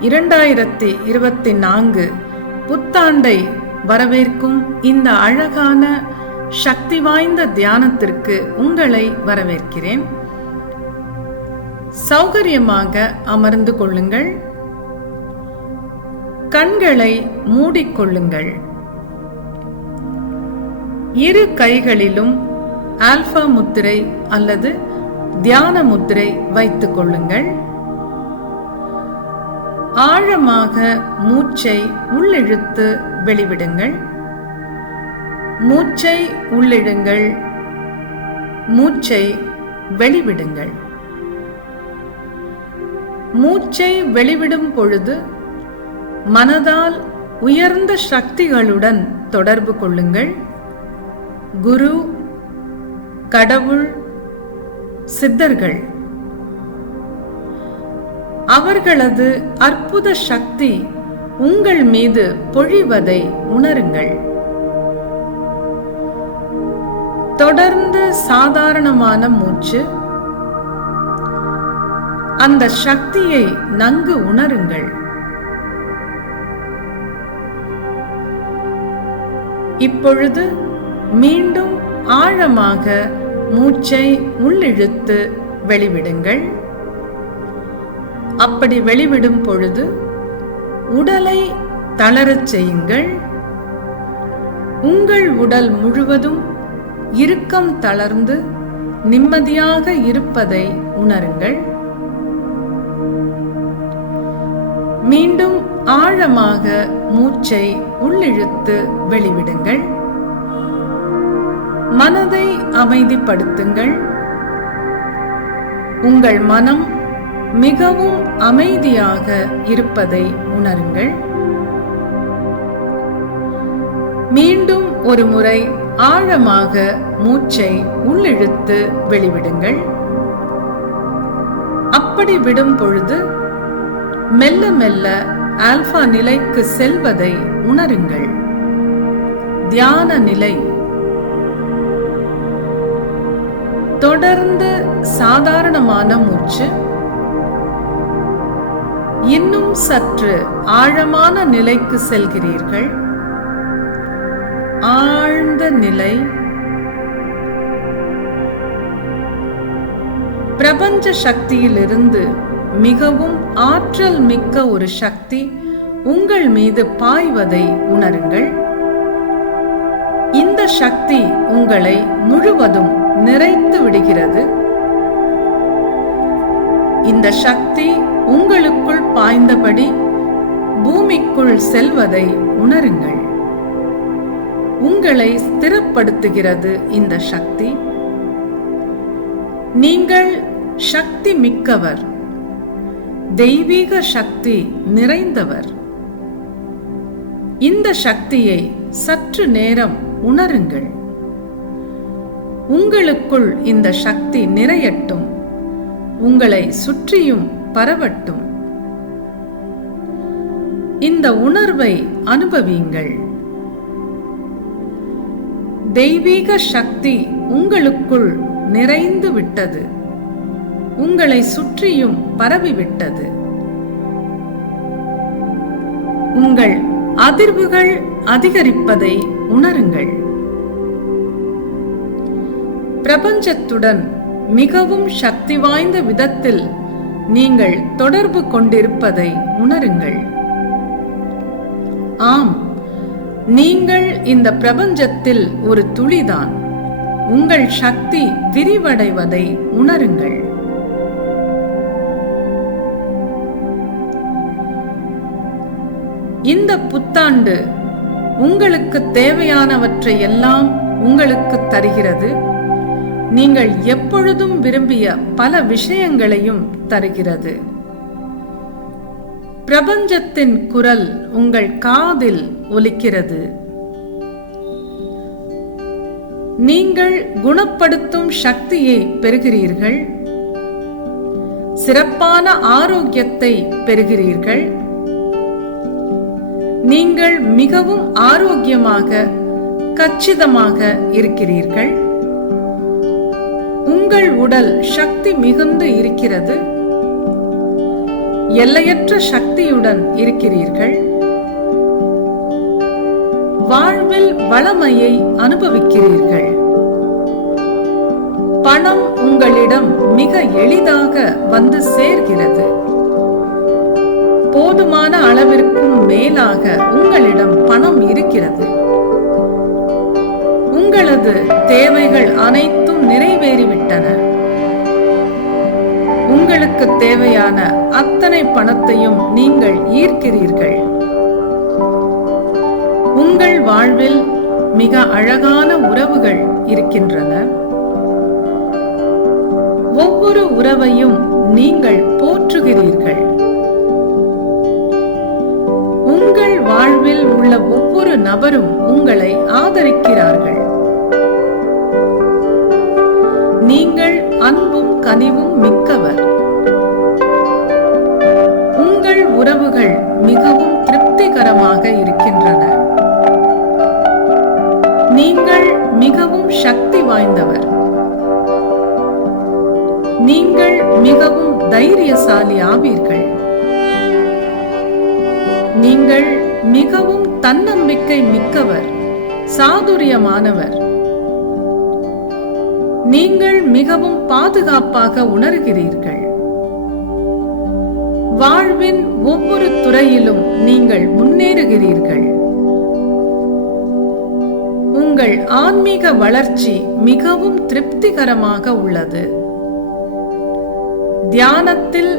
இரண்டாயிரத்தி இருபத்தி நான்கு புத்தாண்டை வரவேற்கும் இந்த அழகான சக்தி வாய்ந்த தியானத்திற்கு உங்களை வரவேற்கிறேன். சௌகரியமாக அமர்ந்து கொள்ளுங்கள். கண்களை மூடிக்கொள்ளுங்கள். இரு கைகளிலும் ஆல்பா முத்திரை அல்லது தியான முத்திரை வைத்துக் கொள்ளுங்கள். ஆழமாக மூச்சை உள்ளிழுத்து வெளிவிடுங்கள். மூச்சை உள்ளிடுங்கள் மூச்சை வெளிவிடுங்கள். மூச்சை வெளிவிடும் பொழுது மனதால் உயர்ந்த சக்திகளுடன் தொடர்பு கொள்ளுங்கள். குரு கடவுள் சித்தர்கள் அவர்களது அற்புத சக்தி உங்கள் மீது பொழிவதை உணருங்கள். தொடர்ந்து சாதாரணமான மூச்சு. அந்த சக்தியை நன்கு உணருங்கள். இப்பொழுது மீண்டும் ஆழமாக மூச்சை உள்ளிழுத்து வெளிவிடுங்கள். அப்படி வெளிவிடும் பொழுது உடலை தளரச் செய்யுங்கள். உங்கள் உடல் முழுவதும் இறுக்கம் தளர்ந்து நிம்மதியாக இருப்பதை உணருங்கள். மீண்டும் ஆழமாக மூச்சை உள்ளிழுத்து வெளிவிடுங்கள். மனதை அமைதிப்படுத்துங்கள். உங்கள் மனம் மிகவும் அமைதியாக இருப்பதை உணருங்கள். மீண்டும் ஒரு முறை ஆழமாக மூச்சை உள்ளிழுத்து வெளிவிடுங்கள். அப்படி விடும் பொழுது மெல்ல மெல்ல ஆல்பா நிலைக்கு செல்வதை உணருங்கள். தியான நிலை. தொடர்ந்து சாதாரணமான மூச்சு. இன்னும் சற்று ஆழமான நிலைக்கு செல்கிறீர்கள். ஆழ்ந்த நிலை. பிரபஞ்ச சக்தியிலிருந்து மிகவும் ஆற்றல் மிக்க ஒரு சக்தி உங்கள் மீது பாய்வதை உணருங்கள். இந்த சக்தி உங்களை முழுவதும் நிறைத்து விடுகிறது. இந்த சக்தி உங்களுக்குள் பாய்ந்தபடி பூமிக்குள் செல்வதை உணருங்கள். உங்களை ஸ்திரப்படுத்துகிறது இந்த சக்தி. நீங்கள் சக்தி மிக்கவர் தெய்வீக சக்தி நிறைந்தவர். இந்த சக்தியை சற்று நேரம் உணருங்கள். உங்களுக்குள் இந்த சக்தி நிறையட்டும். உங்களை சுற்றியும் பரவட்டும். இந்த உணர்வை அனுபவியுங்கள். தெய்வீக சக்தி உங்களுக்குள் நிறைந்து விட்டது. உங்களை சுற்றியும் பரவிவிட்டது. உங்கள் அதிர்வுகள் அதிகரிப்பதை உணருங்கள். பிரபஞ்சத்துடன் மிகவும் சக்தி வாய்ந்த விதத்தில் நீங்கள் தொடர்பு கொண்டிருப்பதை உணருங்கள். ஆம் நீங்கள் இந்த பிரபஞ்சத்தில் ஒரு துளிதான். உங்கள் சக்தி விரிவடைவதை உணருங்கள். இந்த புத்தாண்டு உங்களுக்கு தேவையானவற்றை எல்லாம் உங்களுக்கு தருகிறது. நீங்கள் எப்பொழுதும் விரும்பிய பல விஷயங்களையும் தருகிறது. பிரபஞ்சத்தின் குரல் உங்கள் காதில் ஒலிக்கிறது. நீங்கள் குணப்படுத்தும் சக்தியை பெறுகிறீர்கள். சிறப்பான ஆரோக்கியத்தை பெறுகிறீர்கள். நீங்கள் மிகவும் ஆரோக்கியமாக கச்சிதமாக இருக்கிறீர்கள். உங்கள் உடல் சக்தி மிகுந்து இருக்கிறது. எல்லையற்ற சக்தியுடன் இருக்கிறீர்கள். வாழ்வில் வளமையை அனுபவிக்கிறீர்கள். பணம் உங்களிடம் மிக எளிதாக வந்து சேர்கிறது. போதுமான அளவிற்கும் மேலாக உங்களிடம் பணம் இருக்கிறது. உங்களது தேவைகள் அனைத்தும் நிறைவேறிவிட்டன. உங்களுக்கு தேவையான அத்தனை பணத்தையும் நீங்கள் ஈர்க்கிறீர்கள். உங்கள் வாழ்வில் மிக அழகான உறவுகள் இருக்கின்றன. ஒவ்வொரு உறவையும் நீங்கள் போற்றுகிறீர்கள். உங்கள் வாழ்வில் உள்ள ஒவ்வொரு நபரும் உங்களை ஆதரிக்கிறார்கள். கனிவும் மிக்கவர். உங்கள் உறவுகள் மிகவும் திருப்திகரமாக இருக்கின்றன. நீங்கள் மிகவும் சக்தி வாய்ந்தவர். நீங்கள் மிகவும் தைரியசாலி ஆவீர்கள் நீங்கள் மிகவும் தன்னம்பிக்கை மிக்கவர் சாதுரியமானவர். நீங்கள் மிகவும் பாதுகாப்பாக உணர்கிறீர்கள். வாழ்வின் ஒவ்வொரு துறையிலும் நீங்கள் முன்னேறுகிறீர்கள். உங்கள் ஆன்மீக வளர்ச்சி மிகவும் திருப்திகரமாக உள்ளது. தியானத்தில்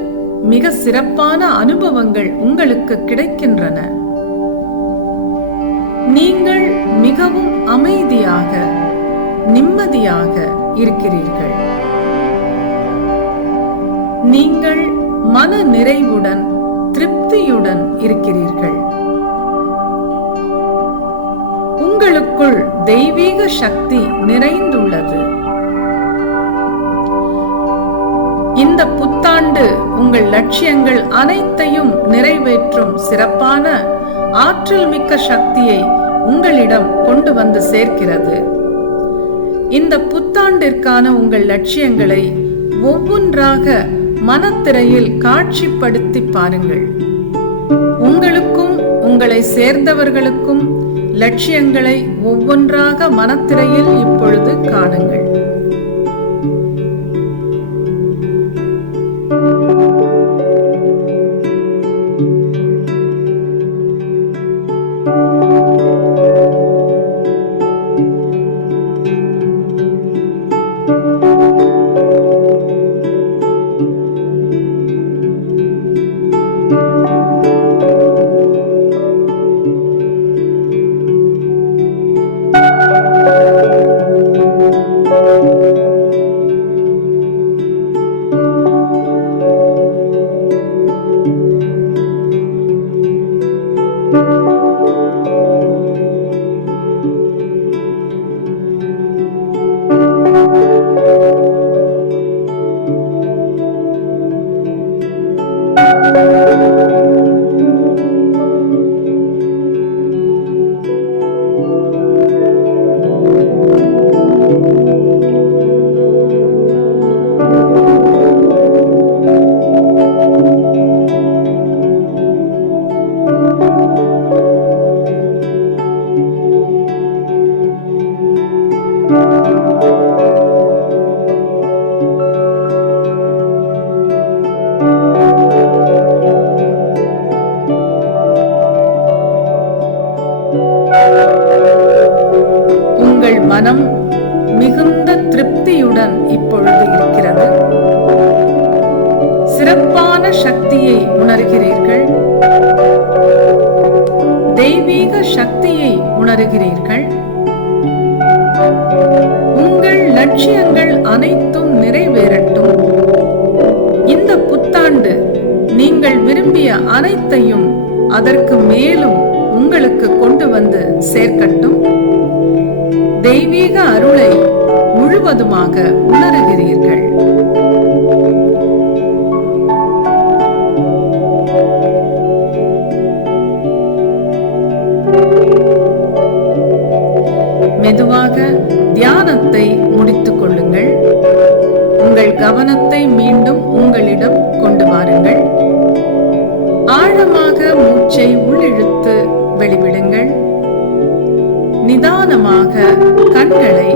மிக சிறப்பான அனுபவங்கள் உங்களுக்கு கிடைக்கின்றன. நீங்கள் மிகவும் அமைதியாக நிம்மதியாக இருக்கிறீர்கள். நீங்கள் மன நிறைவுடன் திருப்தியுடன் இருக்கிறீர்கள். உங்களுக்குள் தெய்வீக சக்தி நிறைந்துள்ளது. இந்த புத்தாண்டு உங்கள் லட்சியங்கள் அனைத்தையும் நிறைவேற்றும் சிறப்பான ஆற்றல் மிக்க சக்தியை உங்களிடம் கொண்டு வந்து சேர்க்கிறது. இந்த புத்தாண்டிற்கான உங்கள் லட்சியங்களை ஒவ்வொன்றாக மனத்திரையில் காட்சிப்படுத்தி பாருங்கள். உங்களுக்கும் உங்களை சேர்ந்தவர்களுக்கும் லட்சியங்களை ஒவ்வொன்றாக மனத்திரையில் இப்பொழுது காணுங்கள். திருப்தியுடன் இப்பொழுது இருக்கிறது. சிறப்பான சக்தியை உணர்கிறீர்கள். தெய்வீக சக்தியை உணர்கிறீர்கள். உங்கள் லட்சியங்கள் அனைத்தும் நிறைவேறட்டும். இந்த புத்தாண்டு நீங்கள் விரும்பிய அனைத்தையும் அதற்கு மேலும் உங்களுக்கு கொண்டு வந்து சேர்க்கட்டும். தெய்வீக அருளை முழுவதுமாக உணர்கிறீர்கள் மெதுவாக தியானத்தை முடித்துக் கொள்ளுங்கள். உங்கள் கவனத்தை மீண்டும் உங்களிடம் கொண்டு வாருங்கள். ஆழமாக மூச்சை உள்ளிழுத்து வெளிவிடுங்கள். நிதானமாக கண்களை